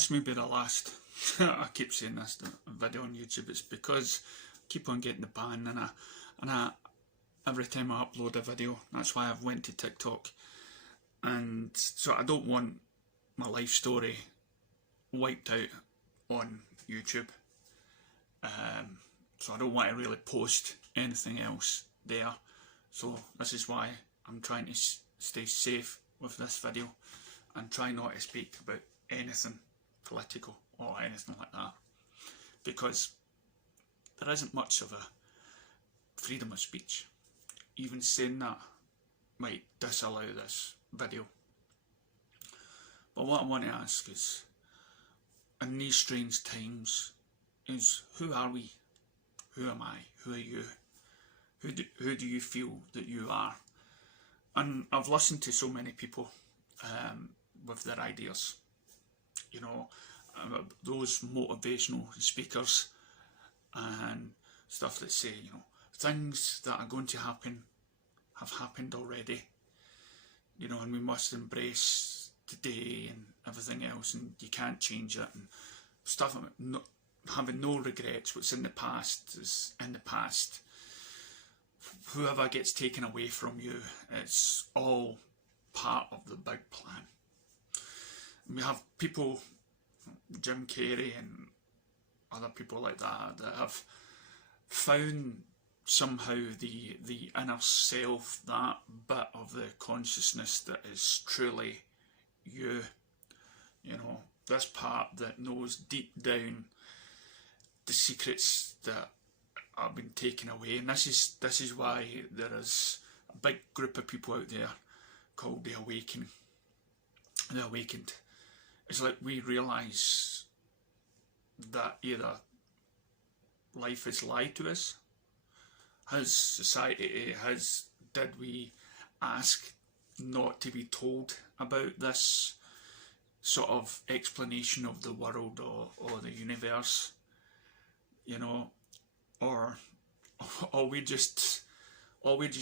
this may be the last, I keep saying this, the video on YouTube. It's because I keep on getting the ban, and every time I upload a video, that's why I've went to TikTok. And so I don't want my life story wiped out on YouTube. So I don't want to really post anything else there. So this is why I'm trying to stay safe with this video and try not to speak about anything political or anything like that, because there isn't much of a freedom of speech. Even saying that might disallow this video. But what I want to ask is, in these strange times, is who are we? Who am I? Who are you? Who do you feel that you are? And I've listened to so many people with their ideas, you know, those motivational speakers and stuff that say, you know, things that are going to happen have happened already, you know, and we must embrace today and everything else, and you can't change it, and stuff, having no regrets. What's in the past is in the past. Whoever gets taken away from you, it's all part of the big plan. And we have people, Jim Carrey and other people like that, that have found somehow the inner self, that bit of the consciousness that is truly you. You know, this part that knows deep down the secrets that have been taken away. And this is why there is a big group of people out there called the Awakening. The Awakened. It's like we realise that either life is lied to us, has society, did we ask not to be told about this sort of explanation of the world or the universe, you know, or we just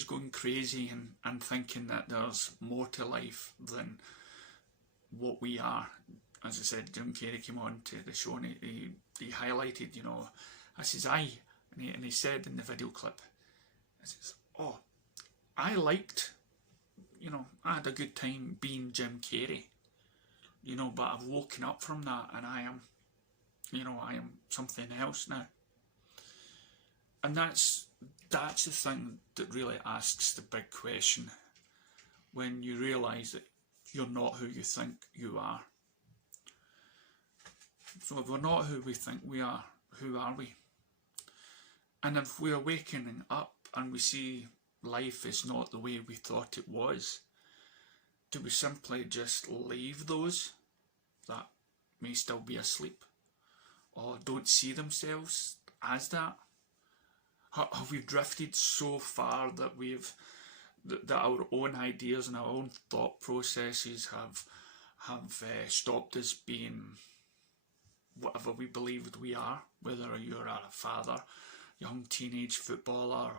going crazy and thinking that there's more to life than what we are. As I said, Jim Carrey came on to the show and he highlighted, you know, this is I, and he said in the video clip, he says, oh, I liked, you know, I had a good time being Jim Carrey, you know, but I've woken up from that and I am, you know, I am something else now. And that's the thing that really asks the big question, when you realise that you're not who you think you are. So if we're not who we think we are, who are we? And if we're waking up and we see life is not the way we thought it was, do we simply just leave those that may still be asleep or don't see themselves as that? Have we drifted so far that that our own ideas and our own thought processes have stopped us being whatever we believed we are, whether you're a father, young teenage footballer,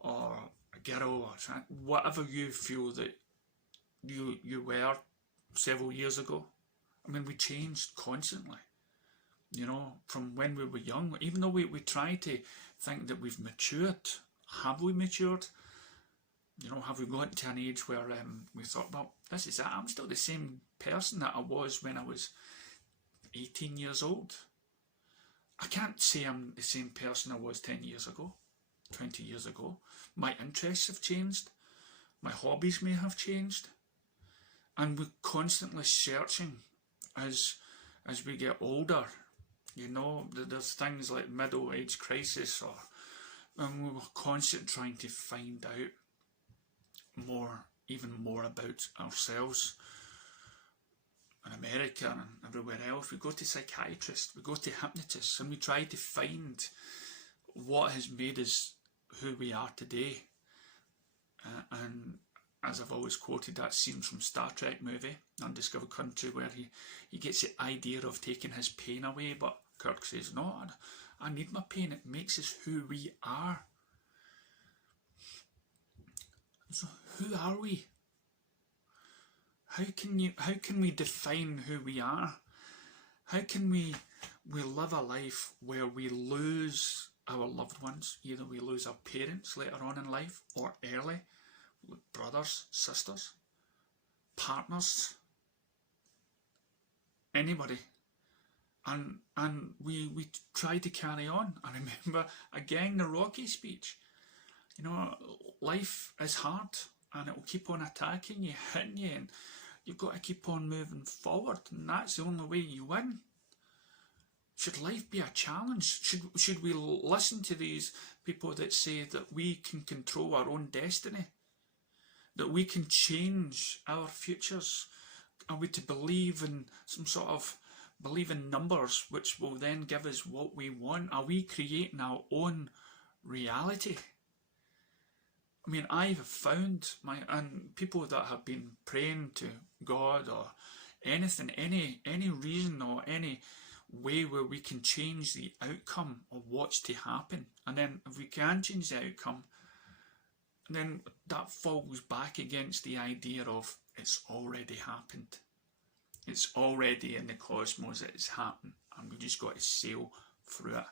or a girl, or whatever you feel that you were several years ago. I mean, we changed constantly, you know, from when we were young. Even though we try to think that we've matured, have we matured? You know, have we gotten to an age where we thought, well, this is it, I'm still the same person that I was when I was 18 years old. I can't say I'm the same person I was 10 years ago, 20 years ago. My interests have changed. My hobbies may have changed. And we're constantly searching as we get older. You know, there's things like middle age crisis, and we were constantly trying to find out even more about ourselves. In America and everywhere else, we go to psychiatrists, we go to hypnotists, and we try to find what has made us who we are today. And as I've always quoted that scene from Star Trek movie, Undiscovered Country, where he gets the idea of taking his pain away, but Kirk says, no, I need my pain, it makes us who we are. So who are we? How can we define who we are? How can we live a life where we lose our loved ones? Either we lose our parents later on in life or early, brothers, sisters, partners, anybody. And we try to carry on. I remember again the Rocky speech. You know, life is hard and it will keep on attacking you, hitting you, and you've got to keep on moving forward, and that's the only way you win. Should life be a challenge? Should we listen to these people that say that we can control our own destiny? That we can change our futures? Are we to believe in some sort of numbers which will then give us what we want? Are we creating our own reality? I mean, I've found and people that have been praying to God or anything, any reason or any way where we can change the outcome of what's to happen. And then if we can change the outcome, then that falls back against the idea of it's already happened. It's already in the cosmos, it's happened, and we just got to sail through it.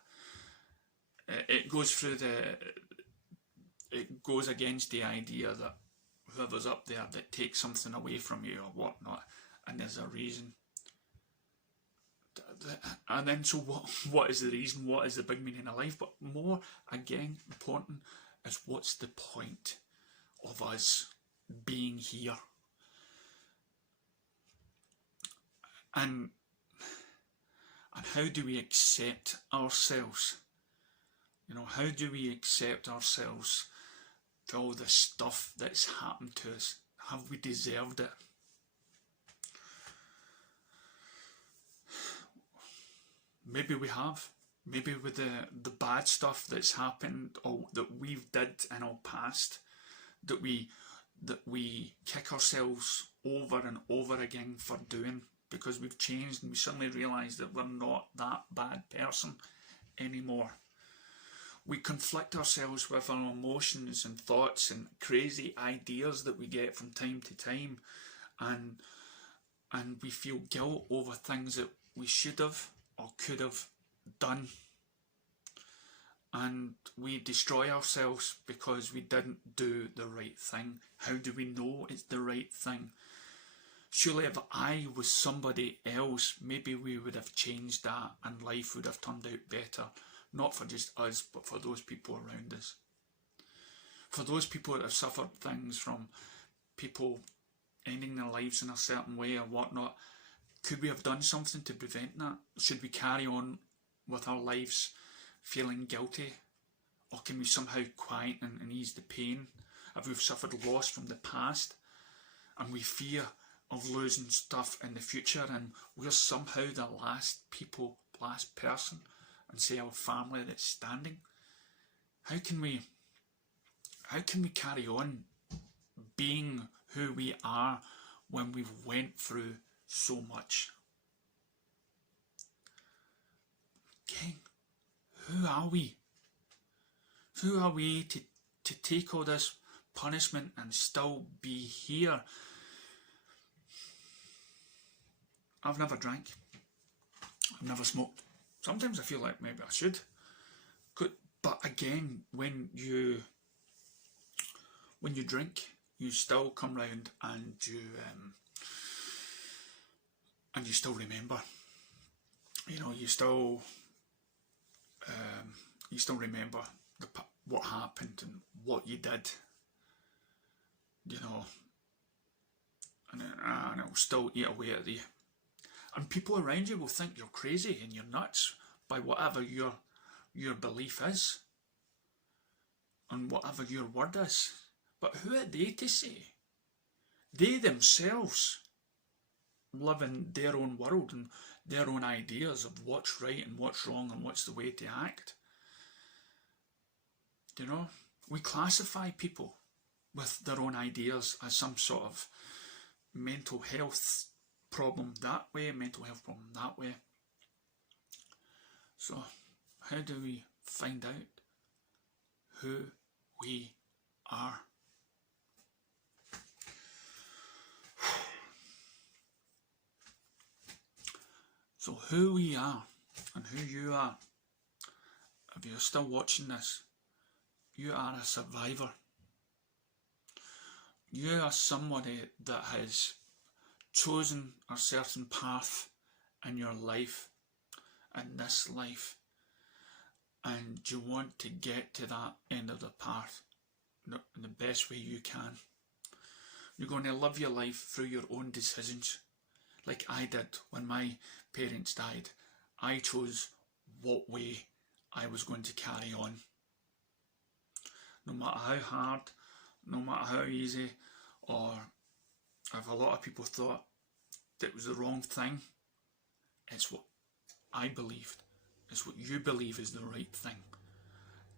It goes against the idea that whoever's up there that takes something away from you or whatnot, and there's a reason. And then so what is the reason? What is the big meaning of life? But more, again, important is what's the point of us being here? And how do we accept ourselves? You know, how do we accept ourselves for all the stuff that's happened to us? Have we deserved it? Maybe we have. Maybe with the bad stuff that's happened or that we've did in our past, that we kick ourselves over and over again for doing, because we've changed and we suddenly realise that we're not that bad person anymore. We conflict ourselves with our emotions and thoughts and crazy ideas that we get from time to time, and we feel guilt over things that we should have or could have done, and we destroy ourselves because we didn't do the right thing. How do we know it's the right thing? Surely if I was somebody else, maybe we would have changed that and life would have turned out better. Not for just us, but for those people around us. For those people that have suffered things from people ending their lives in a certain way or whatnot, could we have done something to prevent that? Should we carry on with our lives feeling guilty? Or can we somehow quiet and ease the pain? If we've suffered loss from the past and we fear of losing stuff in the future, and we're somehow the last person, and say our family that's standing, how can we carry on being who we are when we've went through so much? Again, who are we? Who are we to take all this punishment and still be here? I've never drank. I've never smoked. Sometimes I feel like maybe I should. But again, when you drink, you still come round and you still remember. You know, you still remember what happened and what you did. You know, and it'll still eat away at you. And people around you will think you're crazy and you're nuts by whatever your belief is and whatever your word is. But who are they to say? They themselves live in their own world and their own ideas of what's right and what's wrong and what's the way to act. You know, we classify people with their own ideas as some sort of mental health problem that way, mental health problem that way. So how do we find out who we are? So So who we are and who you are, if you're still watching this, you are a survivor. You are somebody that has chosen a certain path in your life, in this life, and you want to get to that end of the path in the best way you can. You're going to live your life through your own decisions, like I did when my parents died. I chose what way I was going to carry on. No matter how hard, no matter how easy, or if a lot of people thought that was the wrong thing, it's what I believed. It's what you believe is the right thing.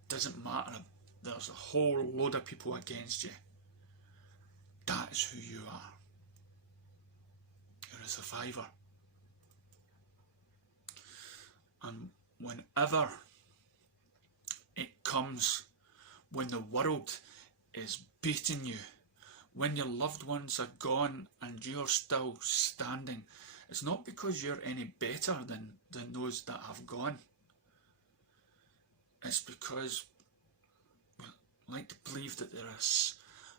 Doesn't matter if there's a whole load of people against you. That is who you are. You're a survivor. And whenever it comes, when the world is beating you, when your loved ones are gone and you're still standing, it's not because you're any better than those that have gone. It's because I like to believe that there is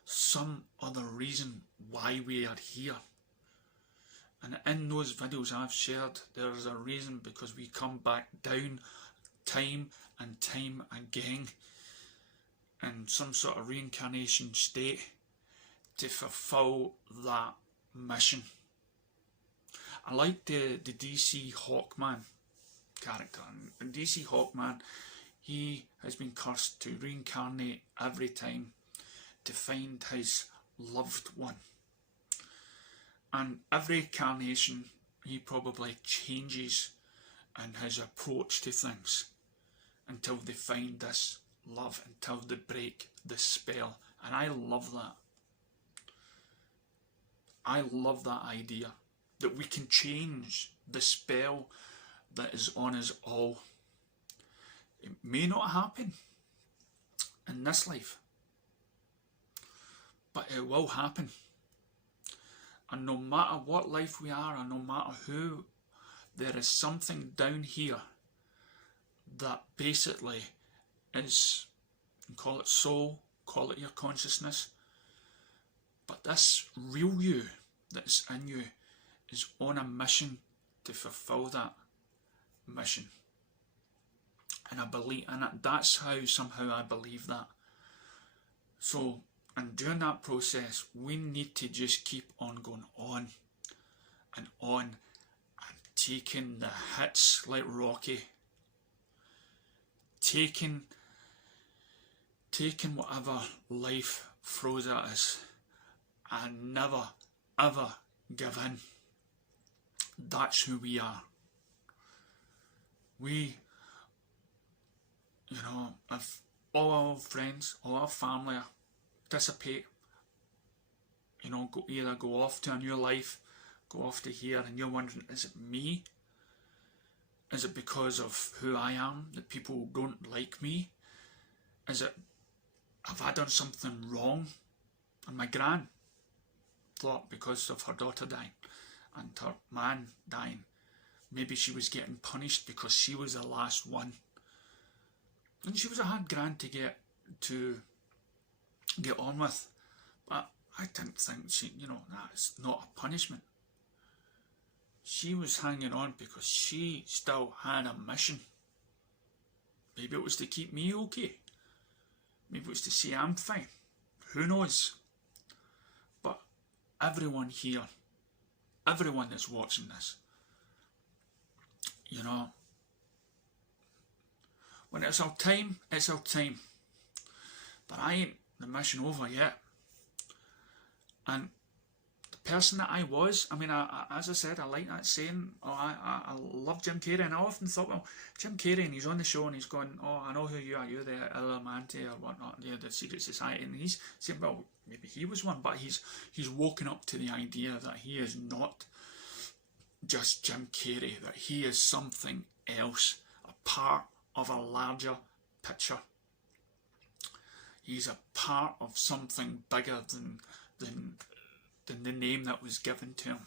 some other reason why we are here. And in those videos I've shared, there is a reason, because we come back down time and time again in some sort of reincarnation state to fulfill that mission. I like the DC Hawkman character. And DC Hawkman, he has been cursed to reincarnate every time to find his loved one. And every incarnation, he probably changes in his approach to things until they find this love, until they break the spell. And I love that. I love that idea, that we can change the spell that is on us all. It may not happen in this life, but it will happen. And no matter what life we are, and no matter who, there is something down here that basically is, you can call it soul, call it your consciousness, but this real you that is in you is on a mission to fulfill that mission. And I believe, and that's how somehow I believe that. So, and during that process, we need to just keep on going on and on, and taking the hits like Rocky, taking whatever life throws at us, and never ever give in. That's who we are. We, if all our friends, all our family dissipate, either go off to a new life, go off to here, and you're wondering, is it me? Is it because of who I am that people don't like me? Is it, have I done something wrong? And my gran thought, because of her daughter dying and her man dying, maybe she was getting punished because she was the last one. And she was a hard gran to get on with. But I didn't think that's not a punishment. She was hanging on because she still had a mission. Maybe it was to keep me okay. Maybe it was to say I'm fine. Who knows? But everyone here, everyone that's watching this, when it's our time, it's our time. But I ain't the mission over yet. And the person that I was, as I said, I like that saying. I love Jim Carrey, and I often thought, well, Jim Carrey, and he's on the show and he's going, I know who you are, you're the Illuminati or whatnot, you're the secret society, and he's saying, well, maybe he was one, but he's woken up to the idea that he is not just Jim Carrey, that he is something else, a part of a larger picture. He's a part of something bigger than the name that was given to him.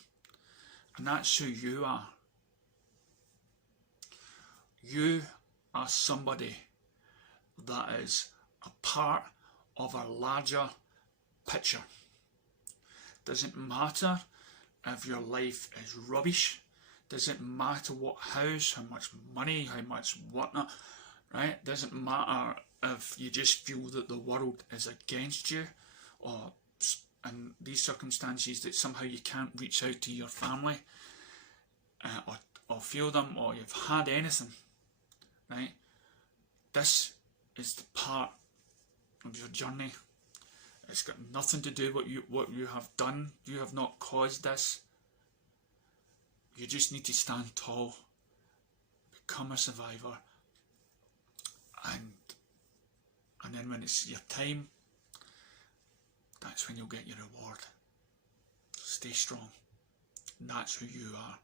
And that's who you are. You are somebody that is a part of a larger picture. Doesn't matter if your life is rubbish. Doesn't matter what house, how much money, how much whatnot, right? Doesn't matter if you just feel that the world is against you, or in these circumstances that somehow you can't reach out to your family or feel them, or you've had anything, right? This is the part of your journey. It's got nothing to do with what you have done. You have not caused this. You just need to stand tall, become a survivor, and then when it's your time, that's when you'll get your reward. Stay strong. That's who you are.